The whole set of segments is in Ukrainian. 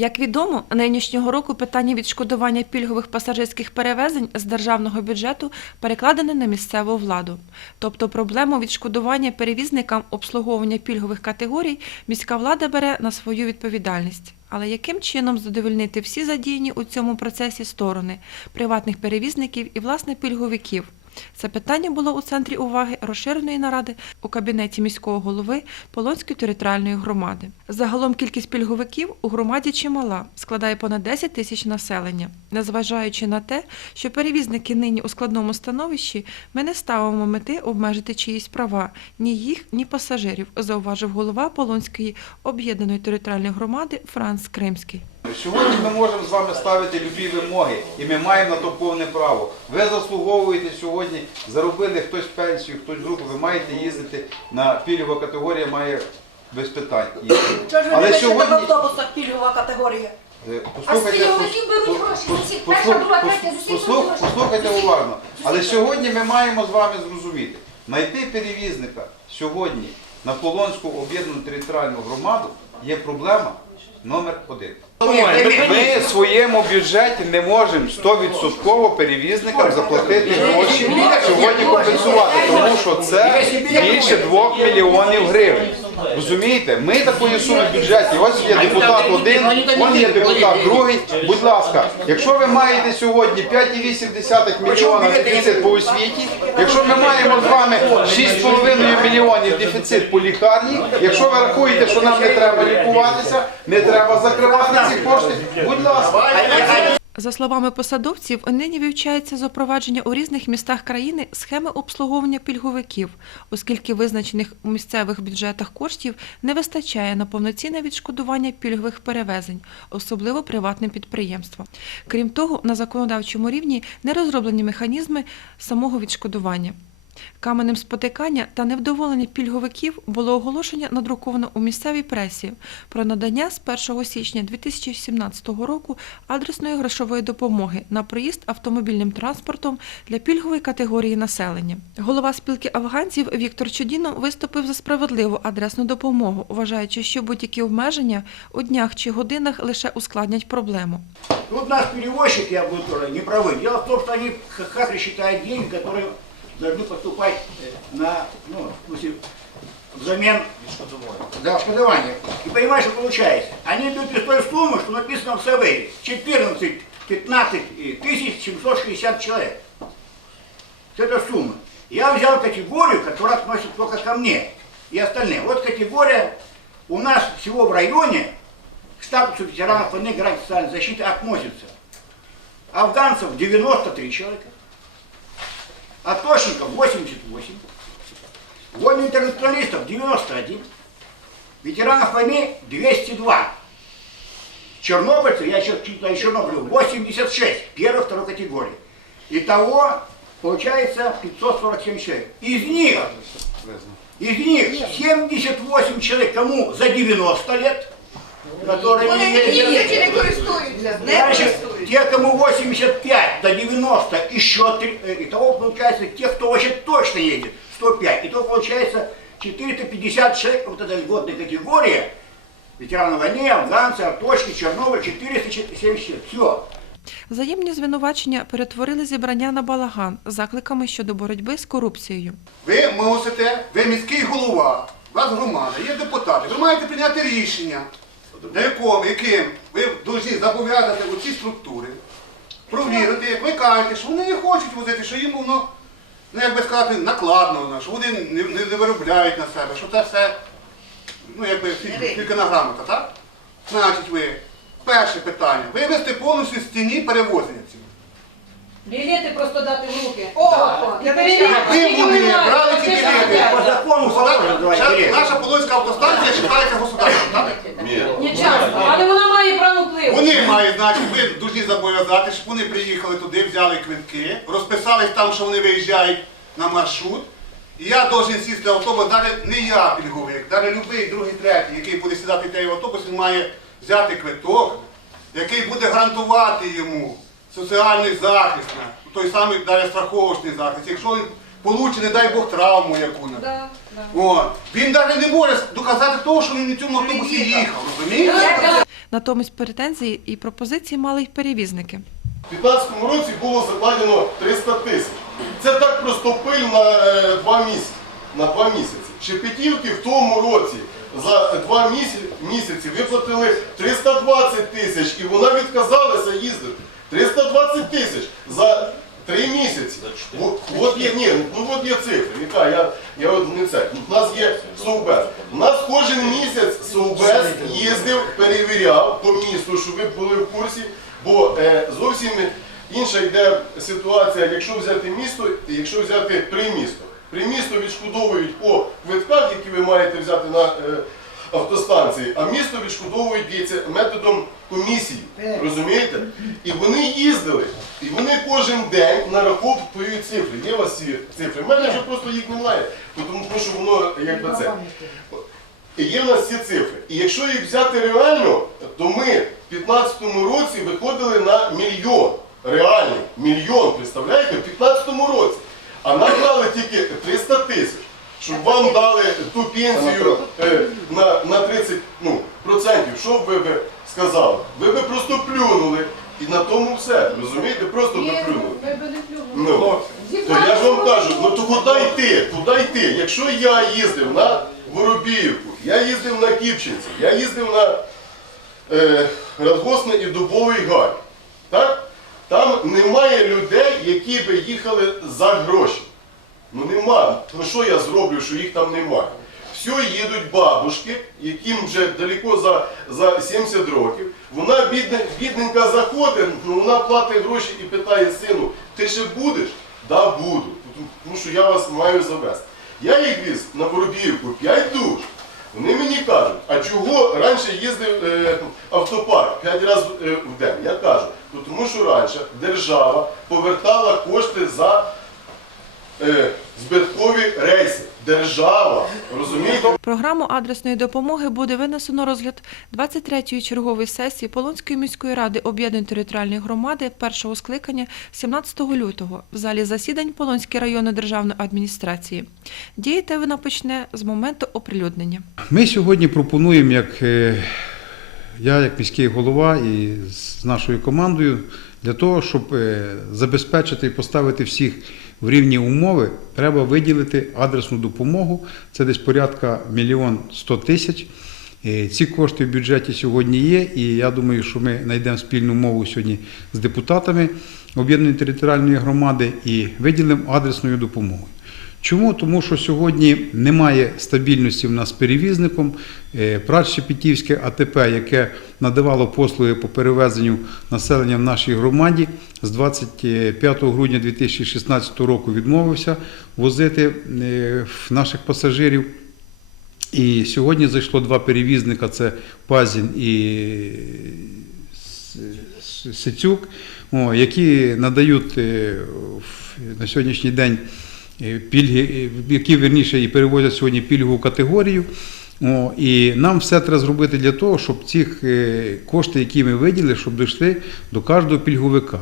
Як відомо, нинішнього року питання відшкодування пільгових пасажирських перевезень з державного бюджету перекладене на місцеву владу. Тобто проблему відшкодування перевізникам обслуговування пільгових категорій міська влада бере на свою відповідальність. Але яким чином задовольнити всі задіяні у цьому процесі сторони приватних перевізників і власне пільговиків? Це питання було у центрі уваги розширеної наради у кабінеті міського голови Полонської територіальної громади. Загалом кількість пільговиків у громаді чимала, складає понад 10 тисяч населення. Незважаючи на те, що перевізники нині у складному становищі, ми не ставимо мети обмежити чиїсь права ні їх, ні пасажирів, зауважив голова Полонської об'єднаної територіальної громади Франц Кримський. Сьогодні ми можемо з вами ставити любі вимоги, і ми маємо на то повне право. Ви заслуговуєте сьогодні, заробили хтось пенсію, хтось групу, ви маєте їздити на пільгова категорія має без питань. їздити. Чого ж ви Але не сьогодні в автобусах пільгова категорія? Е, А з послухайте, пільговиків беруть гроші пос- за всіх. Перша, друга, пос- третя, за всіх послух- беруть гроші. Послухайте уважно. Але сьогодні ми маємо з вами зрозуміти, знайти перевізника сьогодні на Полонську об'єднану територіальну громаду є проблема номер один. Ми в своєму бюджеті не можемо 100% перевізникам заплатити гроші сьогодні компенсувати, тому що це більше 2 мільйонів гривень. Розумієте, ми такої суми в бюджеті. Ось є депутат один, ось є депутат другий. Будь ласка, якщо ви маєте сьогодні 5,8 мільйона дефіцит по освіті, якщо ми маємо з вами 6,5 мільйонів дефіцит по лікарні, якщо ви рахуєте, що нам не треба лікуватися, не треба закривати ці кошти, будь ласка. За словами посадовців, нині вивчається запровадження у різних містах країни схеми обслуговування пільговиків, оскільки визначених у місцевих бюджетах коштів не вистачає на повноцінне відшкодування пільгових перевезень, особливо приватним підприємствам. Крім того, на законодавчому рівні не розроблені механізми самого відшкодування. Каменем спотикання та невдоволення пільговиків було оголошення надруковано у місцевій пресі про надання з 1 січня 2017 року адресної грошової допомоги на проїзд автомобільним транспортом для пільгової категорії населення. Голова спілки афганців Віктор Чудінов виступив за справедливу адресну допомогу, вважаючи, що будь-які обмеження у днях чи годинах лише ускладнять проблему. Тут наш перевозчик, я буду тоже не правы. Дело в том, что они х- хакры считают деньги, которые должны поступать э, на, ну, смысле, взамен за отшкодование. И понимаешь, что получается? Они идут из той суммы, что написано в СВ. 14 15 тысяч 760 человек. Это сумма. Я взял категорию, которая относится только ко мне и остальные. Вот категория у нас всего в районе к статусу ветеранов войны гарантии социальной защиты относится. Афганцев 93 человека, атошников 88, военно-интернационалистов 91, ветеранов войны 202. Чернобыльцев, я сейчас читаю Чернобылю, 86, первой, второй категории. Итого получается 547 человек. Из них, из них 78 человек, кому за 90 лет, которые не ездят. не користуються. Не Дальше, користуються. те, кому 85 до 90, еще три, э, итого получается, те, кто вообще точно едет, 105. Итого получается 450 человек, вот эта льготная категория, ветераны войны, афганцы, арточки, Чернобыль, 470 Все. Взаємні звинувачення перетворили зібрання на балаган з закликами щодо боротьби з корупцією. Ви мусите, ви міський голова, у вас громада, є депутати, ви маєте прийняти рішення, на якому, яким ви повинні зобов'язати оці структури, провірити, як ви кажете, що вони не хочуть возити, що їм воно, ну як би сказати, накладно, що вони не, не, не виробляють на себе, що це все, ну якби тільки на грамота, так? Значить ви, перше питання, вивести повністю з стіні перевозення цього. Білети просто дати в руки. О, і Я перевірити, Ви немає. брали ці Це ж білети. таке. По закону положено. Наша Полонська автостанція вважається государством, так? Не часто, але вона має право впливу. Вони мають, значить, ви дуже зобов'язати, щоб вони приїхали туди, взяли квитки, розписались там, що вони виїжджають на маршрут. І я должен сісти в автобус, навіть не я пільговик, навіть будь-який другий, третій, який буде сідати в цей автобус, він має взяти квиток, який буде гарантувати йому соціальний захист, той самий далі страховочний захист. Якщо він получить, не дай Бог, травму яку. Да, да. О, він навіть не може доказати того, що він на цьому автобусі їхав, розумієте? Натомість претензії і пропозиції мали й перевізники. У 2015 році було закладено 300 тисяч. Це так просто пиль на е, два місяці. На два місяці. Шепетівки в тому році за два місяці, місяці виплатили 320 тисяч і вона відказалася їздити. 320 тисяч за три місяці. От, є, ні, ну от є цифри. Яка? Я, я от не це. У нас є Совбез. У нас кожен місяць Совбез їздив, перевіряв по місту, щоб ви були в курсі, бо е, зовсім інша йде ситуація, якщо взяти місто якщо взяти примісто. Примісто відшкодовують по квитках, які ви маєте взяти на е, автостанції, а місто відшкодовують дивіться, методом комісії. Розумієте? І вони їздили, і вони кожен день нараховують цифри. Є у вас ці цифри? У мене вже просто їх немає, тому що воно якби це. І є в нас ці цифри. І якщо їх взяти реально, то ми в 2015 році виходили на мільйон. Реальний мільйон, представляєте, в 2015 році. А наклали тільки 300 тисяч, щоб вам дали ту пенсію е, на, на 30 ну, процентів. Що б ви би сказали? Ви би просто плюнули. І на тому все. Розумієте? Просто би плюнули. не плюнули. Ну, то я ж вам кажу, ну то куди йти? Куди йти? Якщо я їздив на Воробіївку, я їздив на Кіпчинці, я їздив на е, Радгосний і Дубовий Гай, так? Там немає людей, які би їхали за гроші. Ну нема. Ну що я зроблю, що їх там немає? Все їдуть бабушки, яким вже далеко за, за 70 років. Вона бідне, бідненька заходить, ну вона платить гроші і питає сину, ти ще будеш? Да, буду. Тому що я вас маю завести. Я їх віз на Воробіївку 5 душ. Вони мені кажуть, а чого раніше їздив е, автопарк 5 разів е, в день? Я кажу, ну тому що раніше держава повертала кошти за збиткові рейси. Держава, розумієте? Програму адресної допомоги буде винесено розгляд 23-ї чергової сесії Полонської міської ради об'єднаної територіальної громади першого скликання 17 лютого в залі засідань Полонської районної державної адміністрації. Діяти вона почне з моменту оприлюднення. Ми сьогодні пропонуємо, як е, я, як міський голова і з нашою командою, для того, щоб е, забезпечити і поставити всіх в рівні умови, треба виділити адресну допомогу. Це десь порядка мільйон сто тисяч. Е, Ці кошти в бюджеті сьогодні є, і я думаю, що ми знайдемо спільну мову сьогодні з депутатами об'єднаної територіальної громади і виділимо адресною допомогою. Чому? Тому що сьогодні немає стабільності в нас з перевізником. Е, Прадщепетівське АТП, яке надавало послуги по перевезенню населення в нашій громаді, з 25 грудня 2016 року відмовився возити е, наших пасажирів. І сьогодні зайшло два перевізника: це Пазін і С- Сицюк, які надають е, на сьогоднішній день е, пільги, е, які верніше і перевозять сьогодні пільгову категорію. О, і нам все треба зробити для того, щоб ці кошти, які ми виділили, щоб дійшли до кожного пільговика.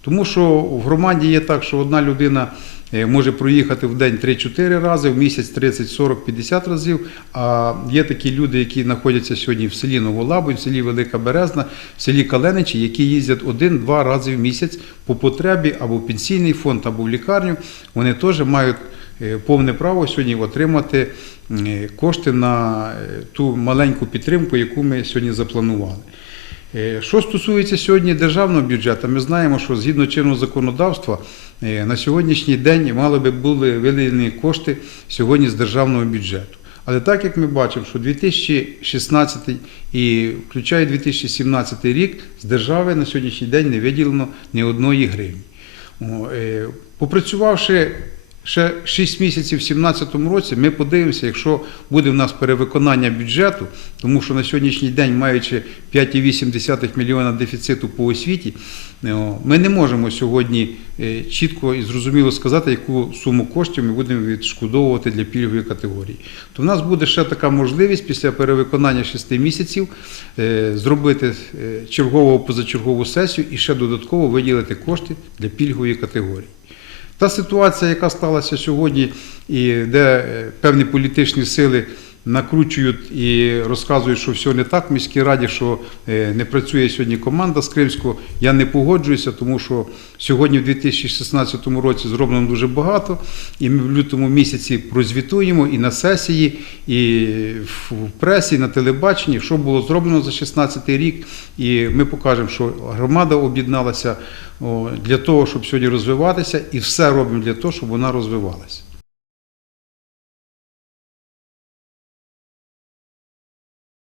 Тому що в громаді є так, що одна людина е, може проїхати в день 3-4 рази, в місяць 30, 40, 50 разів. А є такі люди, які знаходяться сьогодні в селі Новолабунь, в селі Велика Березна, в селі Каленичі, які їздять один-два рази в місяць по потребі або в пенсійний фонд, або в лікарню. Вони теж мають е, повне право сьогодні отримати е, кошти на е, ту маленьку підтримку, яку ми сьогодні запланували. Е, Що стосується сьогодні державного бюджету, ми знаємо, що згідно чинного законодавства е, на сьогоднішній день мали би були виділені кошти сьогодні з державного бюджету. Але так як ми бачимо, що 2016 і включає 2017 рік з держави на сьогоднішній день не виділено ні одної гривні. Е, Попрацювавши ще 6 місяців в 2017 році, ми подивимося, якщо буде в нас перевиконання бюджету, тому що на сьогоднішній день, маючи 5,8 мільйона дефіциту по освіті, ми не можемо сьогодні е, чітко і зрозуміло сказати, яку суму коштів ми будемо відшкодовувати для пільгової категорії. То в нас буде ще така можливість після перевиконання 6 місяців е, зробити е, чергову позачергову сесію і ще додатково виділити кошти для пільгової категорії. Та ситуація, яка сталася сьогодні, і де е, певні політичні сили накручують і розказують, що все не так в міській раді, що е, не працює сьогодні команда з Кримського. Я не погоджуюся, тому що сьогодні, в 2016 році, зроблено дуже багато, і ми в лютому місяці прозвітуємо і на сесії, і в пресі, і на телебаченні, що було зроблено за 2016 рік. І ми покажемо, що громада об'єдналася для того, щоб сьогодні розвиватися, і все робимо для того, щоб вона розвивалася.